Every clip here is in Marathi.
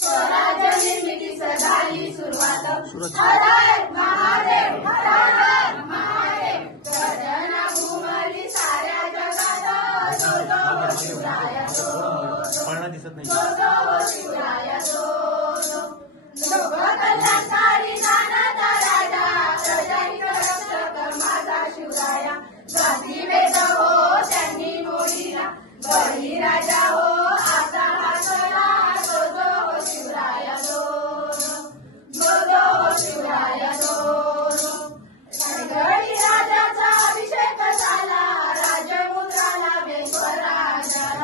स्वराज्य निर्मितीस झाली सुरुवात महादेव, हर महादेव हर हर महादेव गर्जना घुमली साऱ्या जगात शिवराया दिसत नाही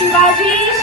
cidade